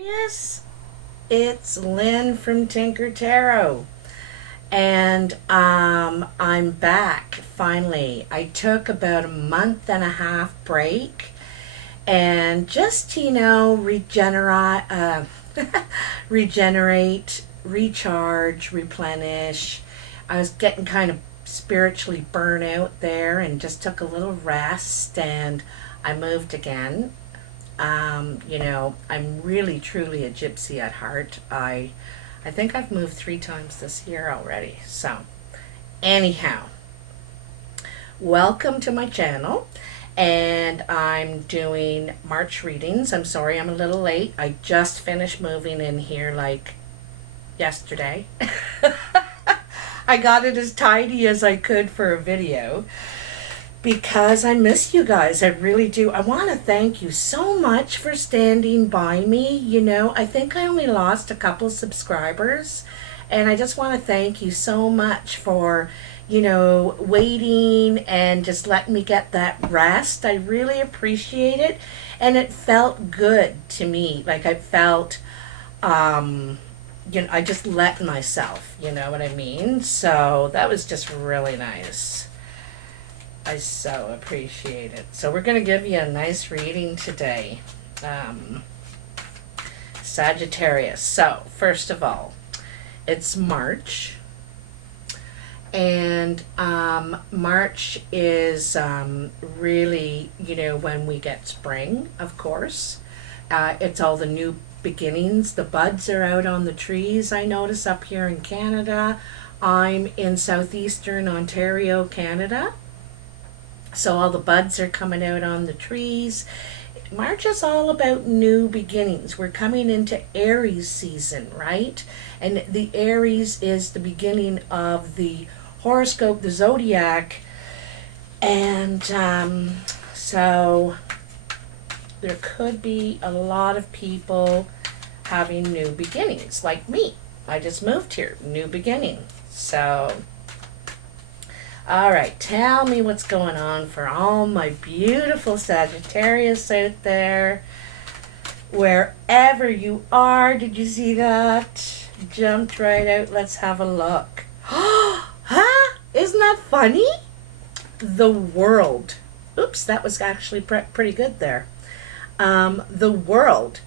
Yes, it's Lynn from Tinker Tarot, and I'm back finally. I took about a month and a half break, and just regenerate, recharge, replenish. I was getting kind of spiritually burnt out there, and just took a little rest, and I moved again. I'm really truly a gypsy at heart. I think I've moved 3 times this year already. So, anyhow, welcome to my channel. And I'm doing March readings. I'm sorry I'm a little late. I just finished moving in here like yesterday. I got it as tidy as I could for a video, because I miss you guys. I really do. I want to thank you so much for standing by me. I think I only lost a couple subscribers, and I just want to thank you so much for, waiting and just letting me get that rest. I really appreciate it, and it felt good to me. Like I felt, I just let myself, you know what I mean? So that was just really nice. I so appreciate it. So we're going to give you a nice reading today. Sagittarius. So, first of all, it's March. And March is really, when we get spring, of course. It's all the new beginnings. The buds are out on the trees, I notice, up here in Canada. I'm in southeastern Ontario, Canada. So all the buds are coming out on the trees. March is all about new beginnings. We're coming into Aries season, right? And the Aries is the beginning of the horoscope, the zodiac. And so there could be a lot of people having new beginnings, like me. I just moved here, new beginning. So, all right, tell me what's going on for all my beautiful Sagittarius out there. Wherever you are, did you see that? Jumped right out. Let's have a look. Huh? Isn't that funny? The World. Oops, that was actually pretty good there. The World.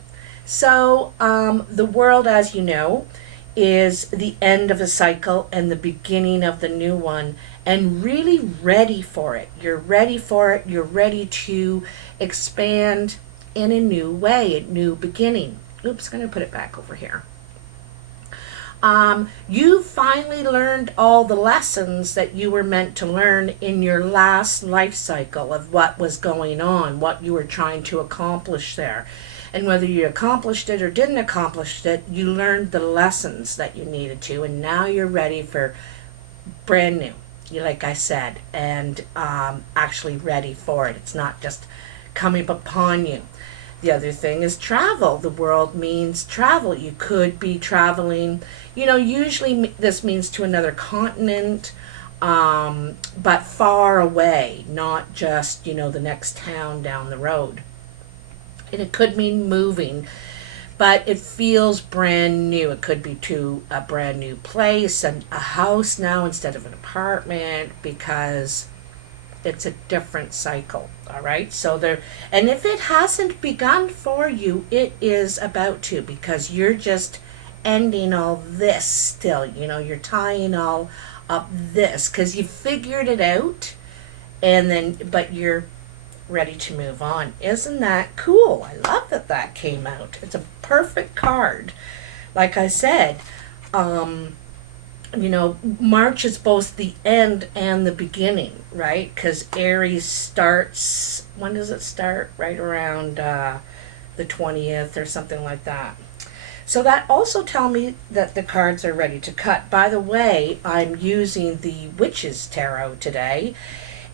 So, the World, as you know, is the end of a cycle and the beginning of the new one, and really ready for it. You're ready for it. You're ready to expand in a new way, a new beginning. Oops, I'm going to put it back over here. You finally learned all the lessons that you were meant to learn in your last life cycle of what was going on, what you were trying to accomplish there. And whether you accomplished it or didn't accomplish it, you learned the lessons that you needed to, and now you're ready for brand new, like I said, and actually ready for it. It's not just coming upon you. The other thing is travel. The world means travel. You could be traveling, usually this means to another continent, but far away, not just, the next town down the road. And it could mean moving, but it feels brand new. It could be to a brand new place and a house now instead of an apartment, because it's a different cycle. All right. So and if it hasn't begun for you, it is about to, because you're just ending all this still. You're tying all up this because you figured it out, but you're ready to move on. Isn't that cool? I love that came out. It's a perfect card. Like I said, March is both the end and the beginning, right? Because Aries starts, when does it start? Right around the 20th or something like that. So that also tells me that the cards are ready to cut. By the way, I'm using the Witch's Tarot today.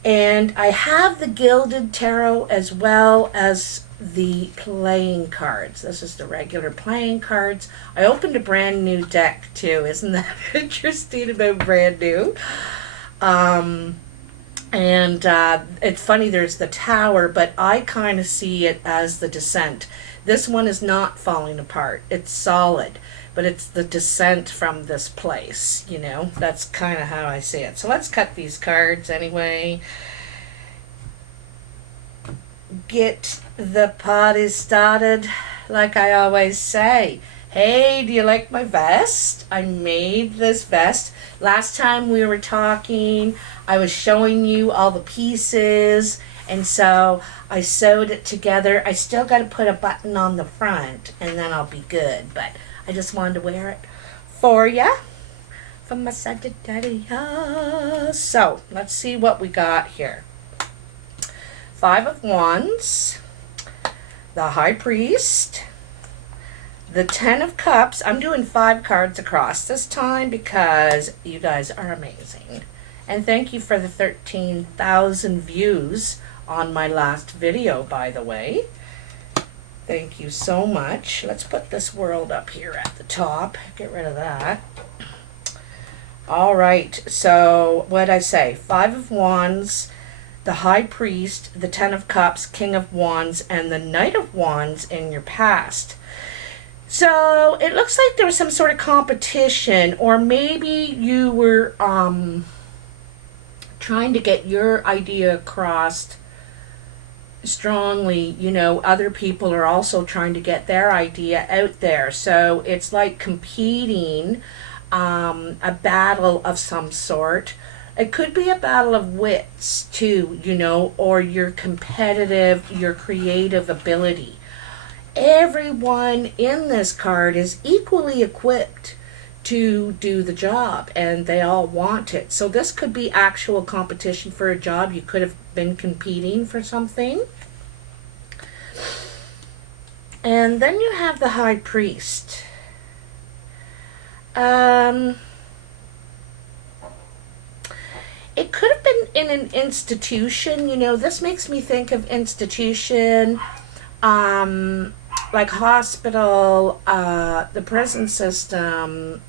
And I have the Gilded Tarot as well as the playing cards. This is the regular playing cards. I opened a brand new deck too. Isn't that interesting about brand new? And it's funny, there's the Tower, but I kind of see it as the Descent. This one is not falling apart. It's solid, but it's the descent from this place, you know? That's kind of how I see it. So let's cut these cards anyway. Get the party started, like I always say. Hey, do you like my vest? I made this vest. Last time we were talking, I was showing you all the pieces, and so I sewed it together. I still got to put a button on the front, and then I'll be good, but I just wanted to wear it for ya from my Sagittarius. So, let's see what we got here. 5 of Wands, the High Priest, the 10 of Cups. I'm doing 5 cards across this time because you guys are amazing. And thank you for the 13,000 views on my last video, by the way. Thank you so much. Let's put this world up here at the top. Get rid of that. All right, so what did I say? 5 of Wands, the High Priest, the 10 of Cups, King of Wands, and the Knight of Wands in your past. So it looks like there was some sort of competition, or maybe you were trying to get your idea across strongly. You know, other people are also trying to get their idea out there. So it's like competing, a battle of some sort. It could be a battle of wits too, you know, or your competitive, your creative ability. Everyone in this card is equally equipped to do the job, and they all want it. So this could be actual competition for a job. You could have been competing for something. And then you have the High Priest. It could have been in an institution. You know, this makes me think of institution, like hospital, the prison system,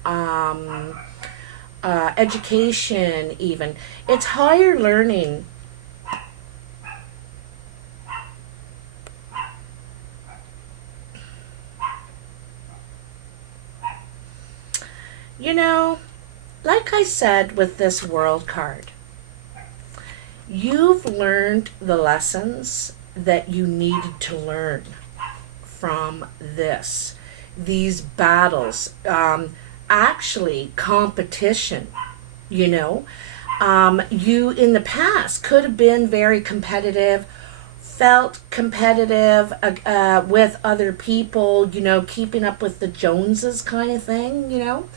education even. It's higher learning. You know, like I said with this world card, you've learned the lessons that you needed to learn from these battles, actually competition, you know. You in the past could have been very competitive, felt competitive with other people, you know, keeping up with the Joneses kind of thing, you know.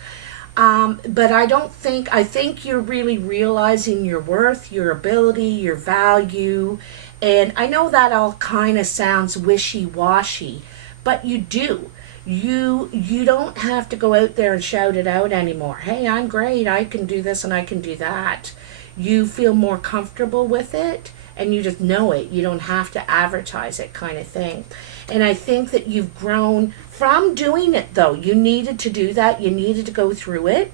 But I think you're really realizing your worth, your ability, your value. And I know that all kind of sounds wishy-washy, but you do. You don't have to go out there and shout it out anymore. Hey, I'm great. I can do this and I can do that. You feel more comfortable with it, and you just know it. You don't have to advertise it, kind of thing. And I think that you've grown from doing it, though. You needed to do that. You needed to go through it.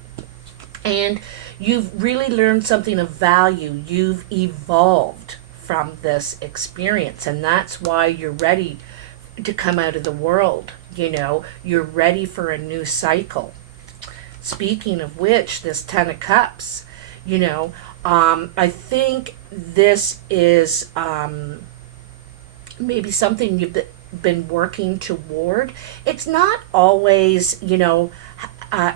And you've really learned something of value. You've evolved from this experience. And that's why you're ready to come out of the world. You know, you're ready for a new cycle. Speaking of which, this 10 of Cups, you know, I think this is maybe something you've been working toward. It's not always, you know,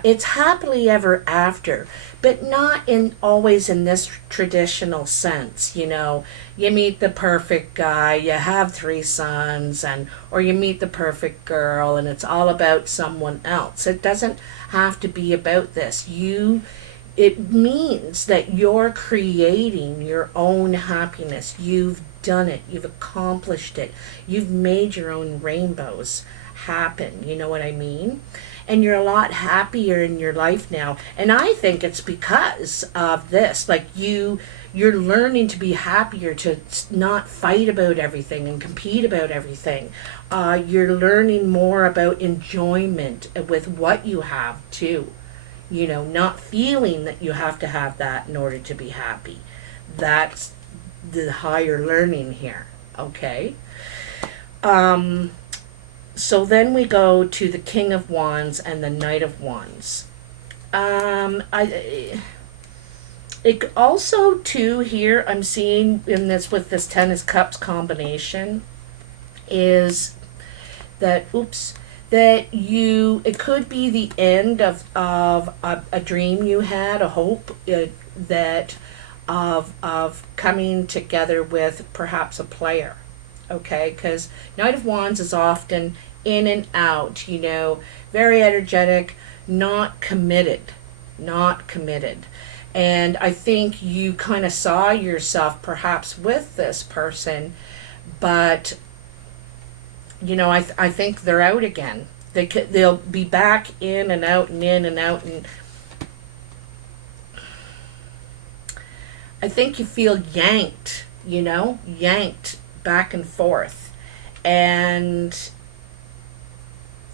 it's happily ever after, but not always in this traditional sense. You know, you meet the perfect guy, you have 3 sons, or you meet the perfect girl, and it's all about someone else. It doesn't have to be about this. It means that you're creating your own happiness. You've done it. You've accomplished it. You've made your own rainbows happen. You know what I mean? And you're a lot happier in your life now. And I think it's because of this. Like you're learning to be happier, to not fight about everything and compete about everything. You're learning more about enjoyment with what you have too. You know, not feeling that you have to have that in order to be happy. That's the higher learning here, okay? So then we go to the King of Wands and the Knight of Wands. It also too here I'm seeing in this with this Ten of Cups combination is that that it could be the end of a dream you had, a hope that of coming together with perhaps a player. Okay, because Knight of Wands is often in and out, very energetic, not committed. And I think you kind of saw yourself perhaps with this person, but I think they're out again. They'll be back in and out and in and out, and I think you feel yanked, yanked back and forth, and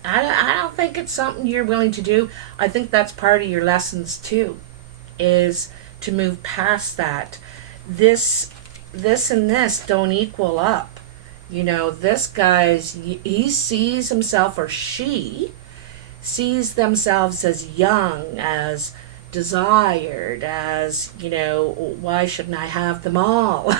I don't think it's something you're willing to do. I think that's part of your lessons too, is to move past that. This and this don't equal up. This he sees himself, or she sees themselves as young, as desired, as, why shouldn't I have them all?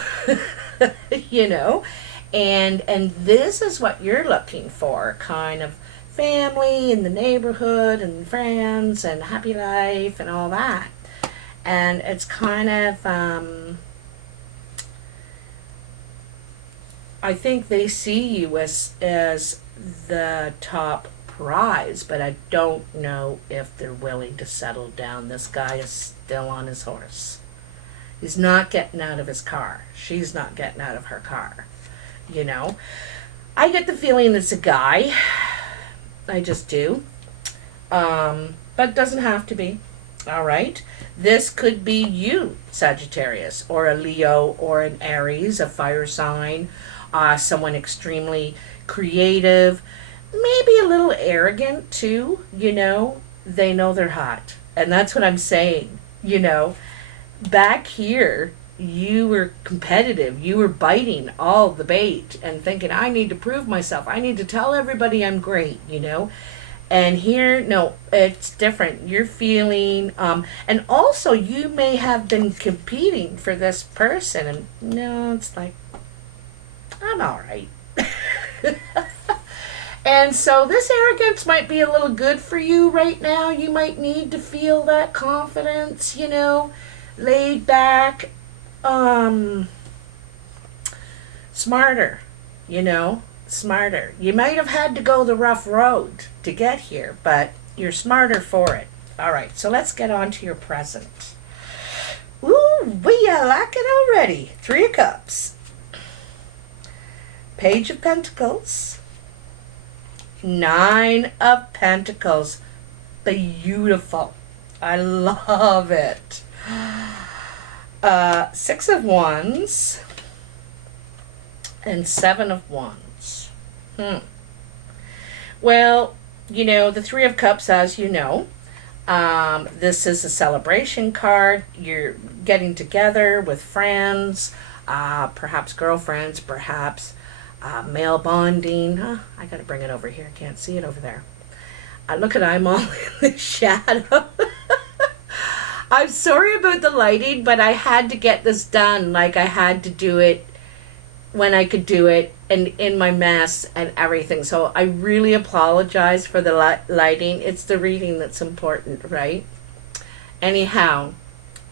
And this is what you're looking for, kind of family in the neighborhood and friends and happy life and all that. And it's kind of I think they see you as the top prize, but I don't know if they're willing to settle down. This guy is still on his horse. He's not getting out of his car. She's not getting out of her car. I get the feeling it's a guy. I just do. But it doesn't have to be. All right. This could be you, Sagittarius, or a Leo, or an Aries, a fire sign, someone extremely creative, maybe a little arrogant too. They know they're hot. And that's what I'm saying. Back here, you were competitive. You were biting all the bait and thinking, I need to prove myself. I need to tell everybody I'm great, And here, no, it's different. You're feeling, and also you may have been competing for this person, and no, it's like, I'm all right. And so this arrogance might be a little good for you right now. You might need to feel that confidence, laid back, smarter, smarter. You might have had to go the rough road to get here, but you're smarter for it. All right, so let's get on to your present. Ooh, I like it already. 3 of Cups. Page of Pentacles. 9 of Pentacles. Beautiful. I love it. 6 of Wands. And 7 of Wands. Well, the 3 of Cups, as you know, this is a celebration card. You're getting together with friends, perhaps girlfriends, perhaps male bonding. I gotta bring it over here. I can't see it over there. Look at, I'm all in the shadow. I'm sorry about the lighting, but I had to get this done. Like, I had to do it when I could do it, and in my mess and everything. So I really apologize for the lighting. It's the reading that's important, right? Anyhow,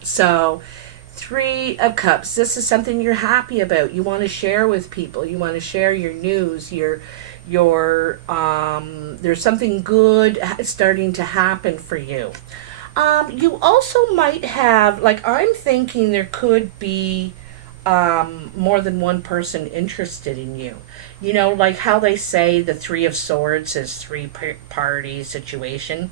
so 3 of Cups. This is something you're happy about. You want to share with people. You want to share your news, your there's something good starting to happen for you. You also might have, like, I'm thinking there could be more than one person interested in you. Like how they say the 3 of Swords is 3-party situation.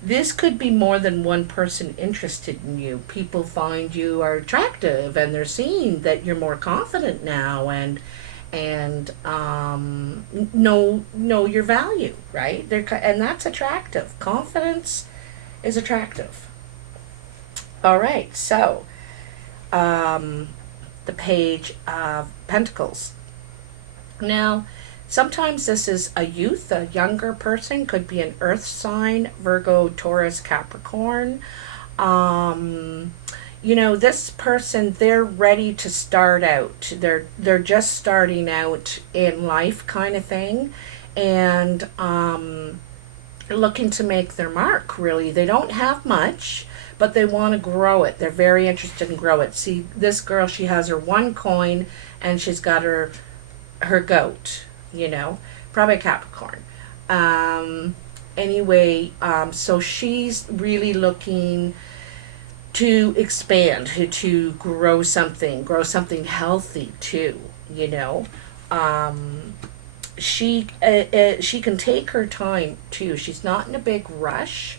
This could be more than one person interested in you. People find you are attractive, and they're seeing that you're more confident now, and know your value, right? And that's attractive. Confidence is attractive. All right, so the Page of Pentacles. Now, Sometimes this is a youth, a younger person, could be an earth sign, Virgo, Taurus, Capricorn. Um, this person, they're ready to start out. They're just starting out in life, kind of thing, and looking to make their mark. Really, they don't have much, but they want to grow it. They're very interested in grow it. See, this girl, she has her one coin, and she's got her goat. Probably a Capricorn. Anyway, so she's really looking to expand, to grow something healthy too. She can take her time too. She's not in a big rush.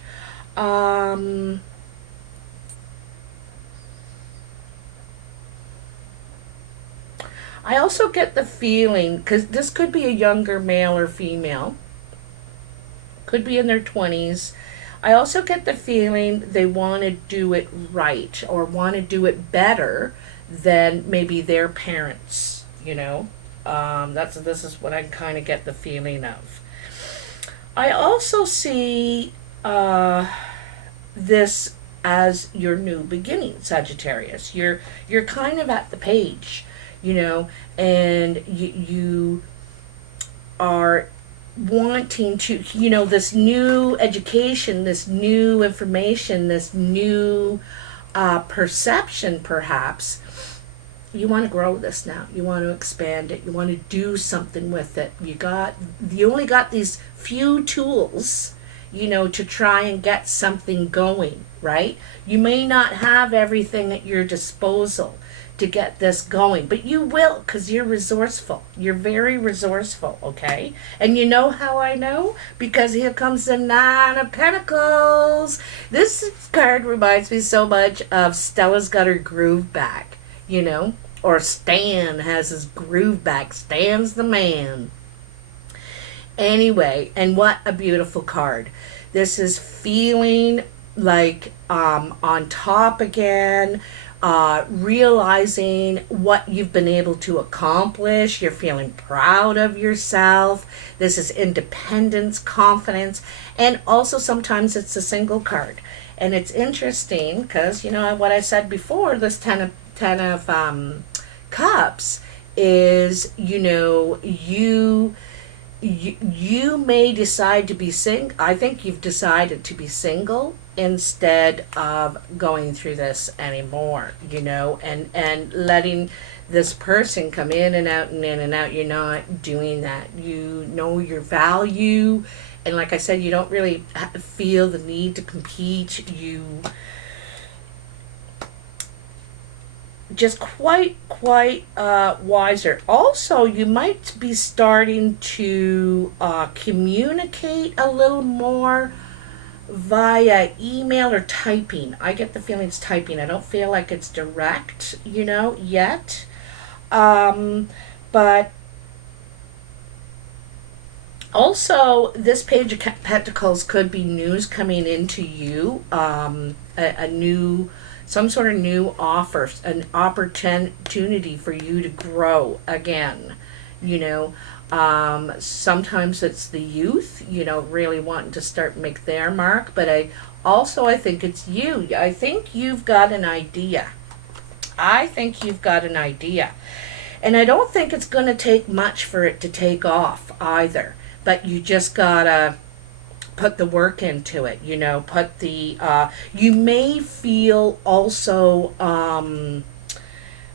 I also get the feeling, because this could be a younger male or female, could be in their 20s. I also get the feeling they want to do it right, or want to do it better than maybe their parents. This is what I kind of get the feeling of. I also see this as your new beginning, Sagittarius. You're kind of at the page, and you are wanting to, this new education, this new information, this new perception, perhaps. You want to grow this now. You want to expand it. You want to do something with it. You only got these few tools, to try and get something going, right? You may not have everything at your disposal to get this going, but you will, because you're resourceful. You're very resourceful, okay? And you know how I know? Because here comes the Nine of Pentacles. This card reminds me so much of Stella's got her groove back, or Stan has his groove back. Stan's the man. Anyway, and what a beautiful card. This is feeling like on top again, realizing what you've been able to accomplish. You're feeling proud of yourself. This is independence, confidence, and also sometimes it's a single card. And it's interesting because, what I said before, this ten of Cups is, you may decide to be single. I think you've decided to be single instead of going through this anymore, and letting this person come in and out and in and out. You're not doing that. You know your value, and like I said, you don't really feel the need to compete. You just quite wiser. Also, you might be starting to communicate a little more via email or typing. I get the feeling it's typing. I don't feel like it's direct, yet. But also, this Page of Pentacles could be news coming into you, some sort of new offer, an opportunity for you to grow again. Sometimes it's the youth, really wanting to make their mark, but I think it's you. I think you've got an idea. And I don't think it's going to take much for it to take off either, but you just gotta put the work into it, you may feel also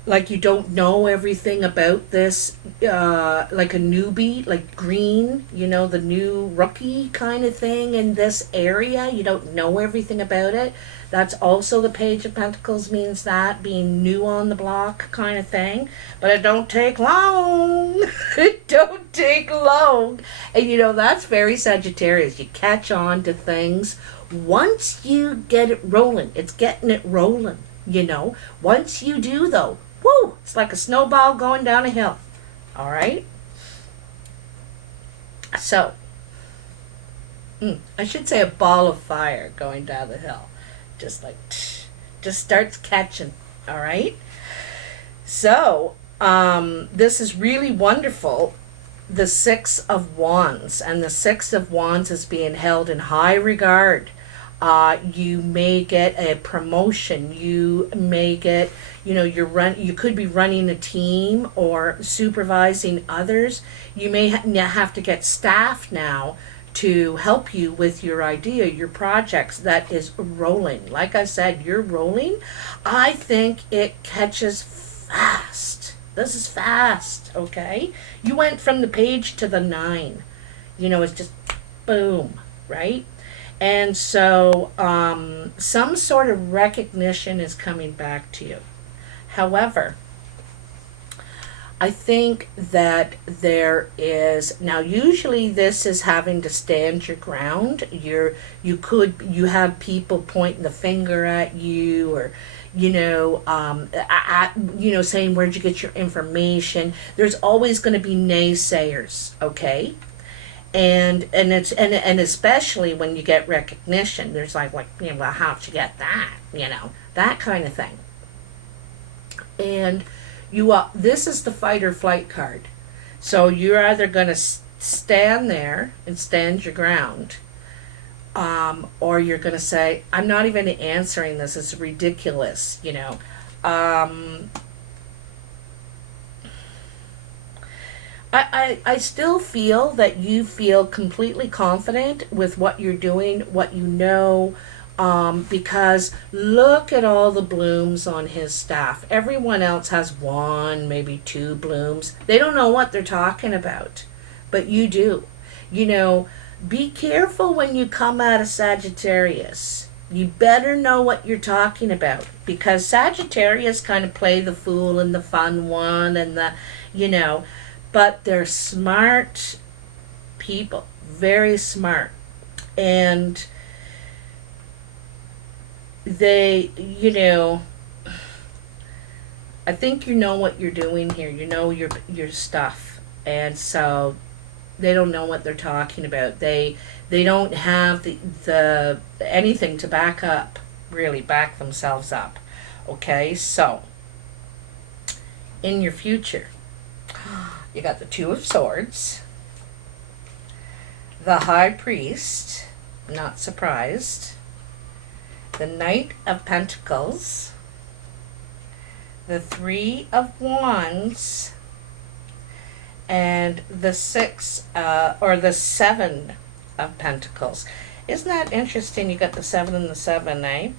like you don't know everything about this, like a newbie, like green, the new rookie kind of thing in this area. You don't know everything about it. That's also the Page of Pentacles, means that, being new on the block kind of thing. But it don't take long. It don't take long. And that's very Sagittarius. You catch on to things once you get it rolling. It's getting it rolling, Once you do, though, woo, it's like a snowball going down a hill. All right? So, I should say a ball of fire going down the hill. Just starts catching. All right? So, this is really wonderful. the Six of Wands, and the Six of Wands is being held in high regard. You may get a promotion. You may get, you could be running a team or supervising others. You may have to get staff now to help you with your idea, your projects that is rolling. Like I said, you're rolling. I think it catches fast. This is fast, okay? You went from the page to the 9. It's just boom, right? And so some sort of recognition is coming back to you. However, I think that there is, now usually this is having to stand your ground. You have people pointing the finger at you, or saying, where'd you get your information? There's always going to be naysayers, okay? And especially when you get recognition, there's well, how'd you get that? That kind of thing. And this is the fight or flight card. So you're either going to stand there and stand your ground, or you're going to say, I'm not even answering this. It's ridiculous, I still feel that you feel completely confident with what you're doing, what you know, because look at all the blooms on his staff. Everyone else has 1, maybe 2 blooms. They don't know what they're talking about, but you do. Be careful when you come out of Sagittarius. You better know what you're talking about, because Sagittarius kind of play the fool and the fun one and but they're smart people, very smart. And they, I think you know what you're doing here. You know your stuff. And so they don't know what they're talking about. They don't have the anything to back themselves up. Okay? So in your future, you got the Two of Swords, the High Priest, not surprised, the Knight of Pentacles, the Three of Wands, and the the Seven of Pentacles. Isn't that interesting? You got the 7 and the 7, eh?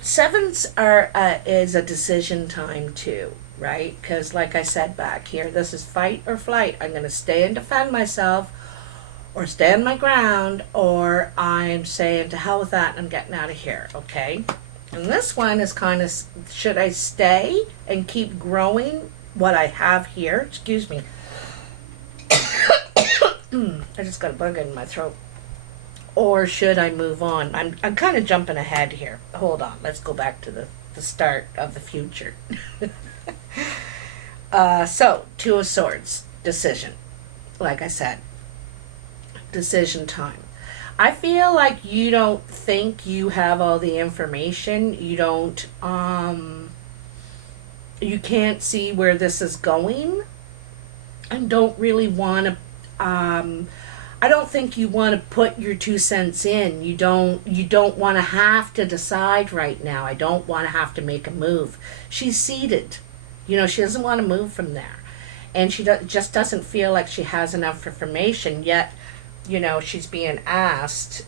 Sevens is a decision time too, right? Because like I said back here, this is fight or flight. I'm going to stay and defend myself, or stand my ground, or I'm saying to hell with that and I'm getting out of here, okay? And this one is kind of, should I stay and keep growing what I have here? Excuse me. I just got a bug in my throat. Or should I move on? I'm kind of jumping ahead here. Hold on. Let's go back to the start of the future. So, Two of Swords. Decision. Like I said. Decision time. I feel like you don't think you have all the information. You don't, you can't see where this is going. And don't really want to, I don't think you want to put your 2 cents in. You don't want to have to decide right now. I don't want to have to make a move. She's seated. She doesn't want to move from there. And she just doesn't feel like she has enough information yet. She's being asked,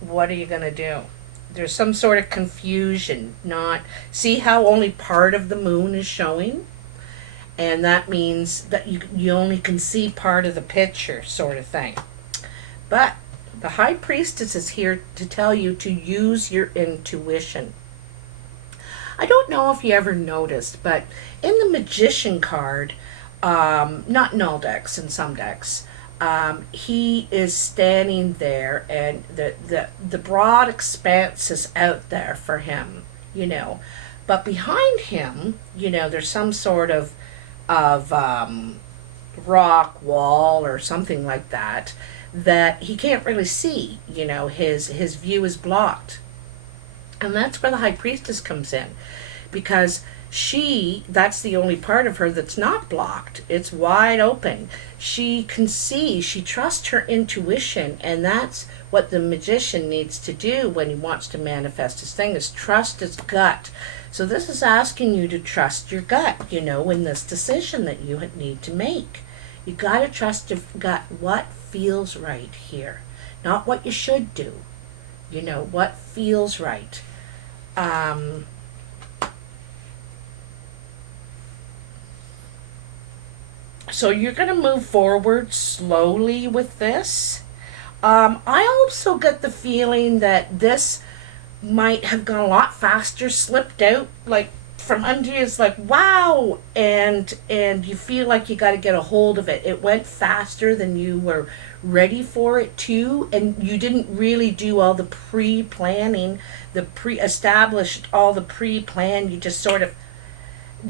what are you going to do? There's some sort of confusion. See how only part of the moon is showing? And that means that you only can see part of the picture, sort of thing. But the High Priestess is here to tell you to use your intuition. I don't know if you ever noticed, but in the Magician card, not in all decks, in some decks, he is standing there, and the broad expanse is out there for him, But behind him, there's some sort of rock wall or something like that, that he can't really see. You know, his view is blocked. And that's where the high priestess comes in, because that's the only part of her that's not blocked. It's wide open. She can see, she trusts her intuition, and that's what the magician needs to do when he wants to manifest his thing, is trust his gut. So this is asking you to trust your gut, you know, in this decision that you need to make. You got to trust your gut, what feels right here, not what you should do, you know, what feels right. So you're going to move forward slowly with this. I also get the feeling that this might have gone a lot faster, slipped out like from under you. It's like, wow, and you feel like you got to get a hold of it. It went faster than you were ready for it to, and you didn't really do all the pre-planning, established all the pre-plan. You just sort of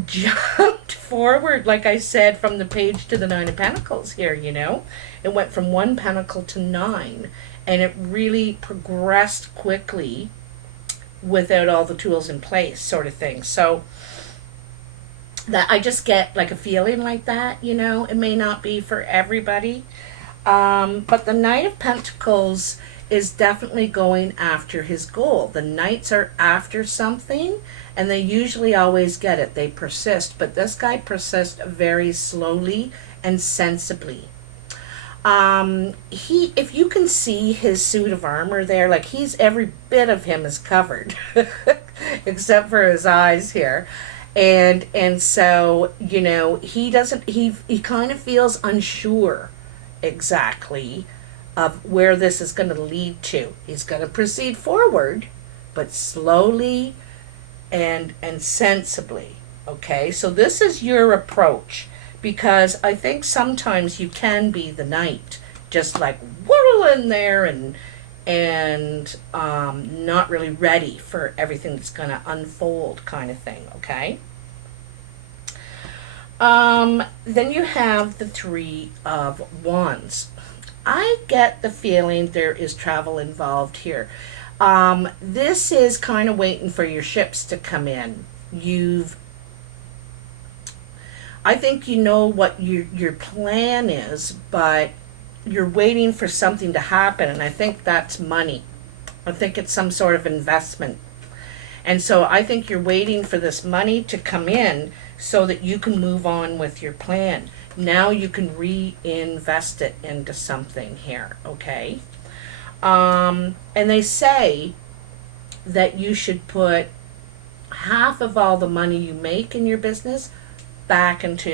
jumped forward, like I said, from the page to the Nine of Pentacles here, you know. It went from 1 pentacle to 9, and it really progressed quickly without all the tools in place, sort of thing. So that I just get like a feeling like that, you know. It may not be for everybody, but the Knight of Pentacles is definitely going after his goal. The Knights are after something, and they usually always get it. They persist, but this guy persists very slowly and sensibly. If you can see his suit of armor there, like every bit of him is covered, except for his eyes here. And so, you know, he kind of feels unsure exactly of where this is going to lead to. He's going to proceed forward, but slowly and sensibly. Okay, so this is your approach, because I think sometimes you can be the knight, just like whirl in there and not really ready for everything that's going to unfold, kind of thing. Okay. Then you have the Three of Wands. I get the feeling there is travel involved here. This is kind of waiting for your ships to come in. I think you know what your plan is, but you're waiting for something to happen, and I think that's money. I think it's some sort of investment. And so I think you're waiting for this money to come in so that you can move on with your plan. Now you can reinvest it into something here, okay? And they say that you should put half of all the money you make in your business back into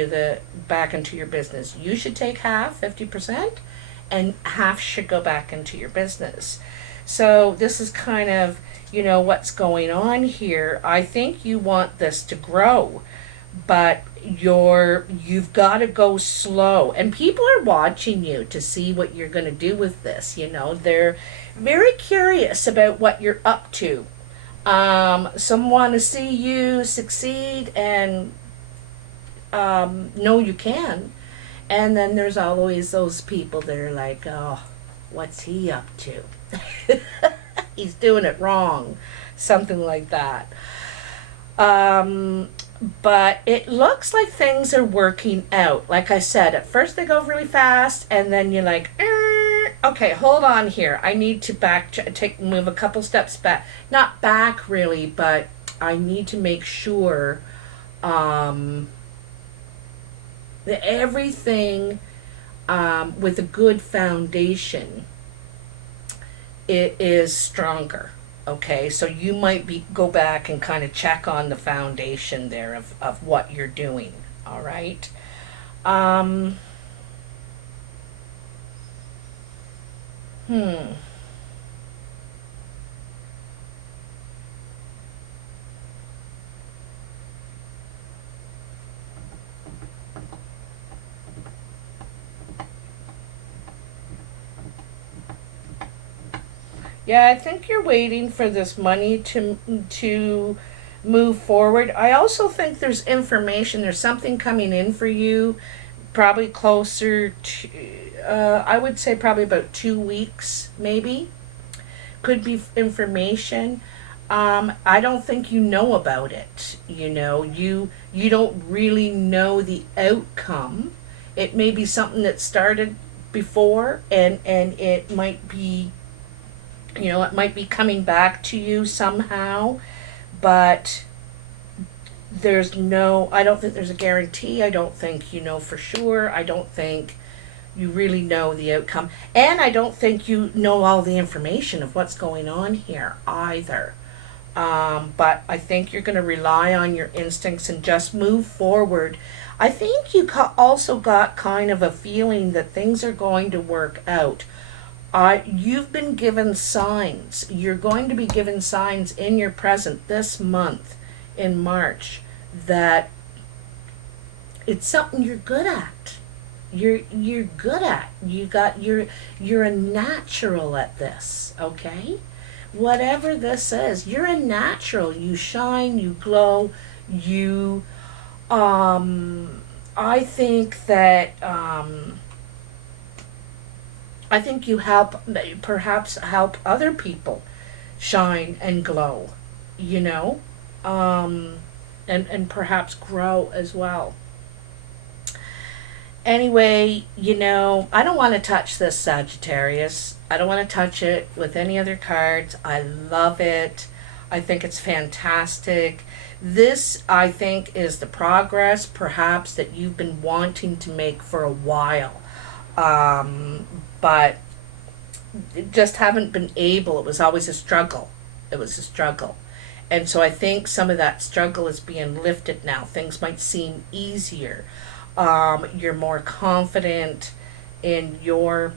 your business. You should take half, 50%, and half should go back into your business. So this is kind of, you know, what's going on here. I think you want this to grow, but you've got to go slow, and people are watching you to see what you're going to do with this. You know, they're very curious about what you're up to. Some want to see you succeed and know you can, and then there's always those people that are like, oh, what's he up to? He's doing it wrong, something like that. But it looks like things are working out. Like I said, at first they go really fast, and then you're like, okay, hold on here. I need to move a couple steps back. Not back really, but I need to make sure that everything with a good foundation, it is stronger. Okay, so you might go back and kind of check on the foundation there of what you're doing. All right. Yeah, I think you're waiting for this money to move forward. I also think there's information. There's something coming in for you probably closer to, I would say probably about 2 weeks, maybe. Could be information. I don't think you know about it. You don't really know the outcome. It may be something that started before, and it might be, it might be coming back to you somehow, but I don't think there's a guarantee. I don't think you know for sure. I don't think you really know the outcome. And I don't think you know all the information of what's going on here either. But I think you're going to rely on your instincts and just move forward. I think you also got kind of a feeling that things are going to work out. You've been given signs. You're going to be given signs in your present this month in March that it's something you're good at. You're good at. You're a natural at this, okay? Whatever this is, you're a natural. You shine, you glow, you I think that I think you perhaps help other people shine and glow, and perhaps grow as well. Anyway, I don't want to touch this Sagittarius. I don't want to touch it with any other cards. I love it. I think it's fantastic. This, I think, is the progress, perhaps, that you've been wanting to make for a while. But just haven't been able. It was always a struggle. It was a struggle. And so I think some of that struggle is being lifted now. Things might seem easier. You're more confident in your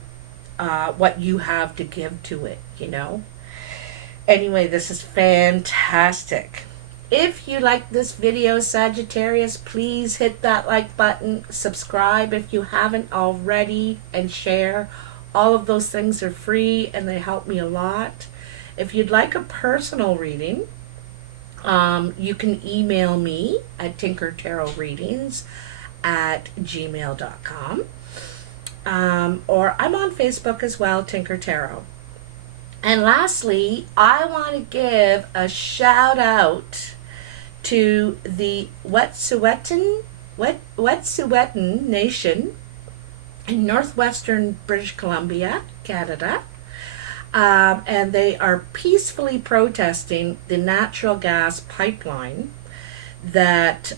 what you have to give to it, Anyway, this is fantastic. If you like this video, Sagittarius, please hit that like button, subscribe if you haven't already, and share. All of those things are free and they help me a lot. If you'd like a personal reading, you can email me at tinkertarotreadings@gmail.com. Or I'm on Facebook as well, Tinker Tarot. And lastly, I want to give a shout out to the Wet'suwet'en Nation in northwestern British Columbia, Canada. And they are peacefully protesting the natural gas pipeline that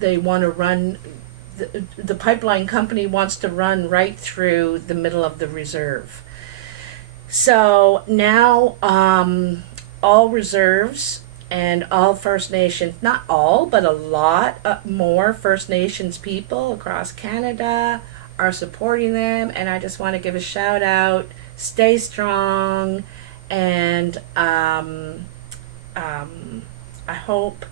they want to run. The pipeline company wants to run right through the middle of the reserve. So now all reserves and all First Nations, not all, but a lot more First Nations people across Canada are supporting them. And I just want to give a shout out. Stay strong. And I hope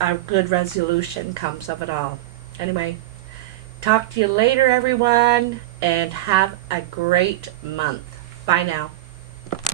a good resolution comes of it all. Anyway, talk to you later, everyone, and have a great month. Bye now.